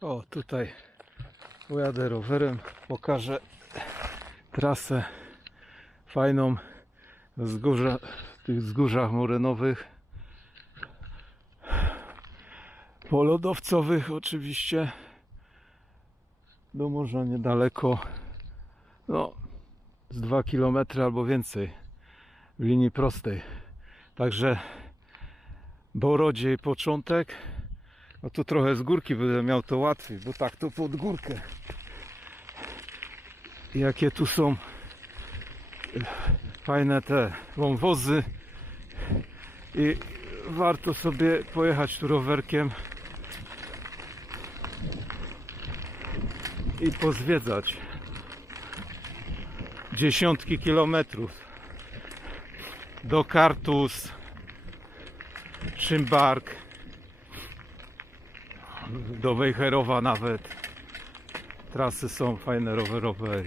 O, tutaj pojadę rowerem, pokażę trasę fajną wzgórza, w tych wzgórzach morenowych polodowcowych oczywiście do morza niedaleko no z 2 km albo więcej w linii prostej. Także Borodziej początek no tu trochę z górki będę miał to łatwiej, bo tak to pod górkę. Jakie tu są fajne te wąwozy i warto sobie pojechać tu rowerkiem i pozwiedzać dziesiątki kilometrów do Kartus, Szymbark, do Wejherowa nawet. Trasy są fajne rowerowe.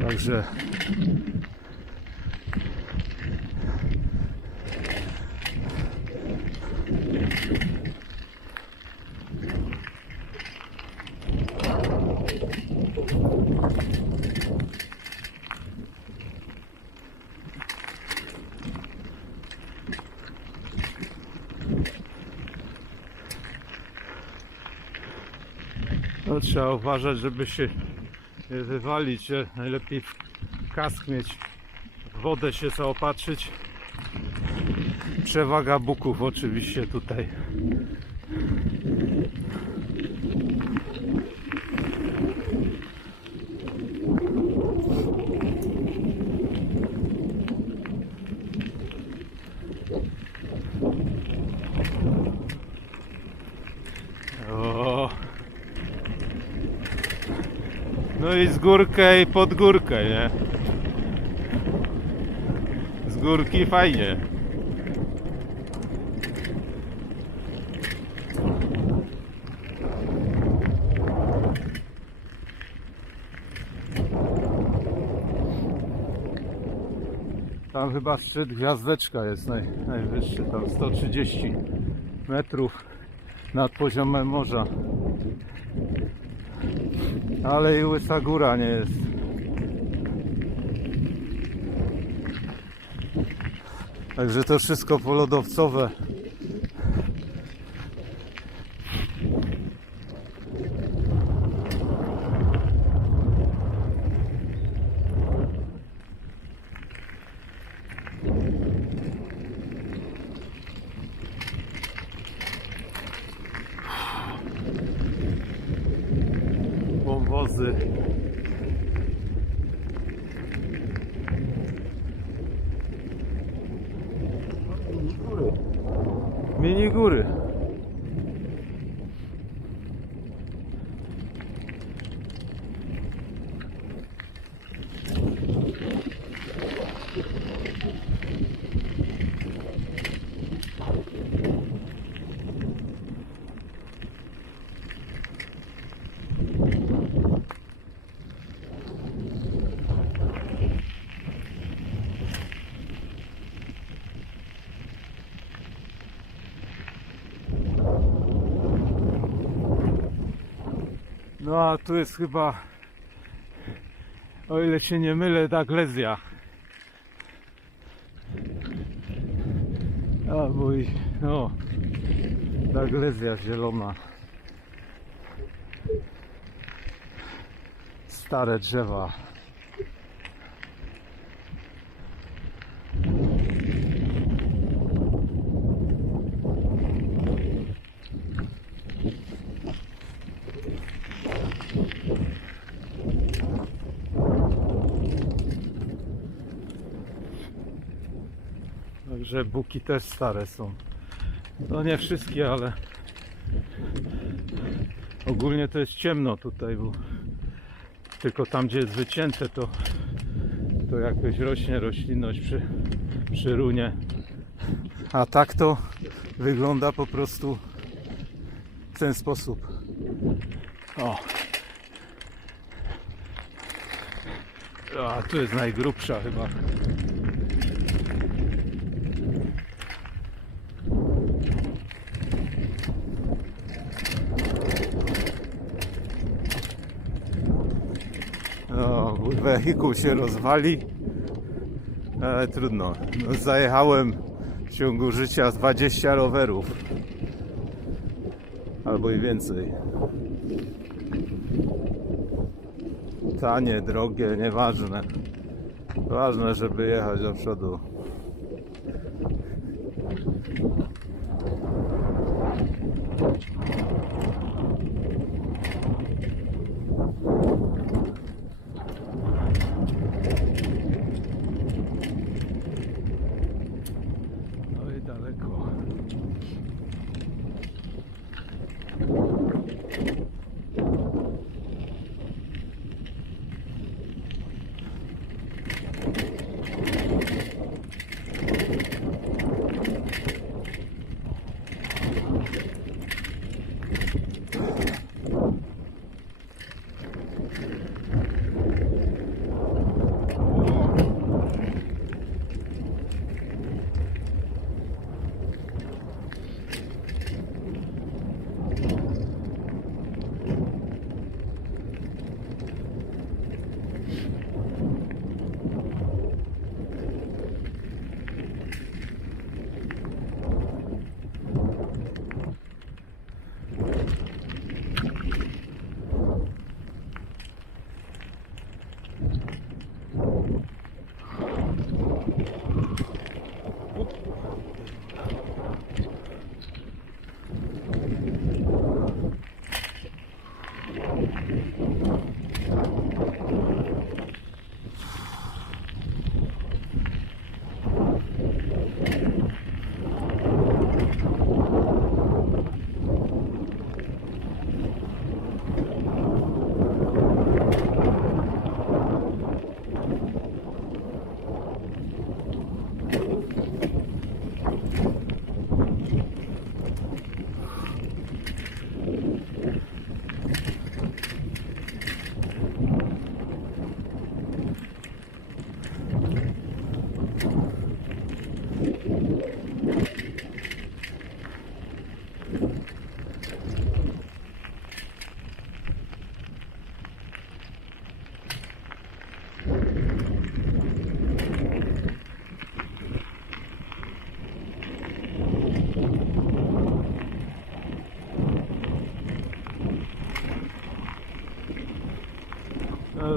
Także no, trzeba uważać, żeby się nie wywalić. Najlepiej kask mieć, wodę się zaopatrzyć. Przewaga buków oczywiście tutaj. O. No i z górkę i pod górkę, nie? Z górki fajnie. Tam chyba szczyt gwiazdeczka jest naj, najwyższy, tam 130 metrów nad poziomem morza. Ale i łysa góra nie jest. Także to wszystko polodowcowe. Wąwozy. Mini góry. No a tu jest chyba, o ile się nie mylę, Daglezja. A mój, no, Daglezja zielona. Stare drzewa. Także buki też stare są. No nie wszystkie, ale ogólnie to jest ciemno tutaj, bo tylko tam gdzie jest wycięte to, to jakoś rośnie roślinność przy, przy runie. A tak to wygląda po prostu w ten sposób. O. A tu jest najgrubsza chyba. Wehikuł się rozwali. Ale trudno. No, zajechałem w ciągu życia z 20 rowerów. Albo i więcej. Tanie, drogie, nieważne. Ważne, żeby jechać do przodu.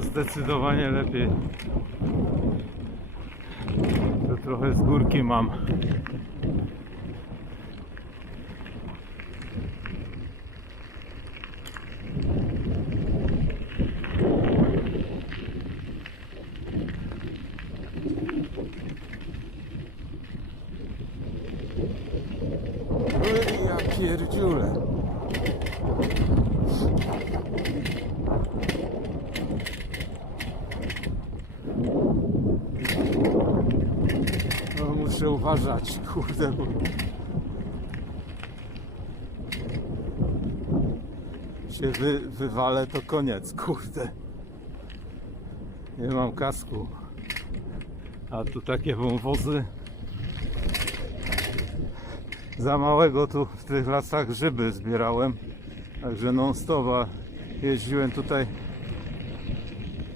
Zdecydowanie lepiej. To trochę z górki mam. Pierdziule. No, muszę uważać, kurde. Się wy, wywalę, to koniec, kurde. Nie mam kasku. A tu takie wąwozy. Za małego tu w tych lasach grzyby zbierałem. Także non stopa jeździłem tutaj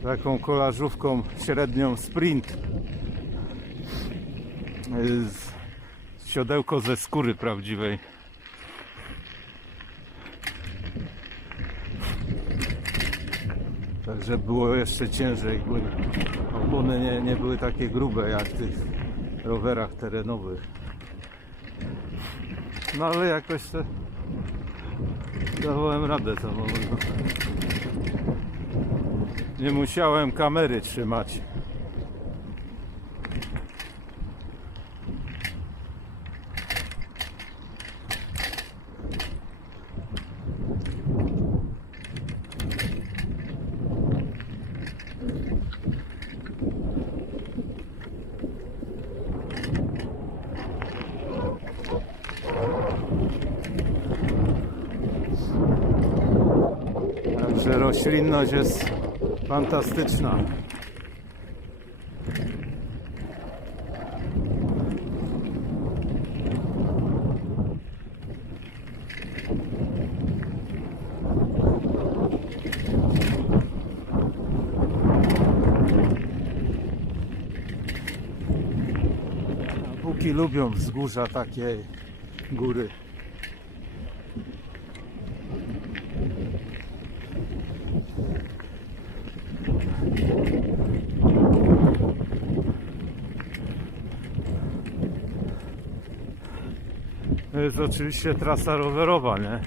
taką kolażówką średnią sprint z siodełko ze skóry prawdziwej. Także było jeszcze ciężej. Opony nie, nie były takie grube jak w tych rowerach terenowych. No ale jakoś to dawałem radę samemu. Nie musiałem kamery trzymać. roślinność jest fantastyczna. Póki lubią wzgórza takiej góry. To jest oczywiście trasa rowerowa, nie?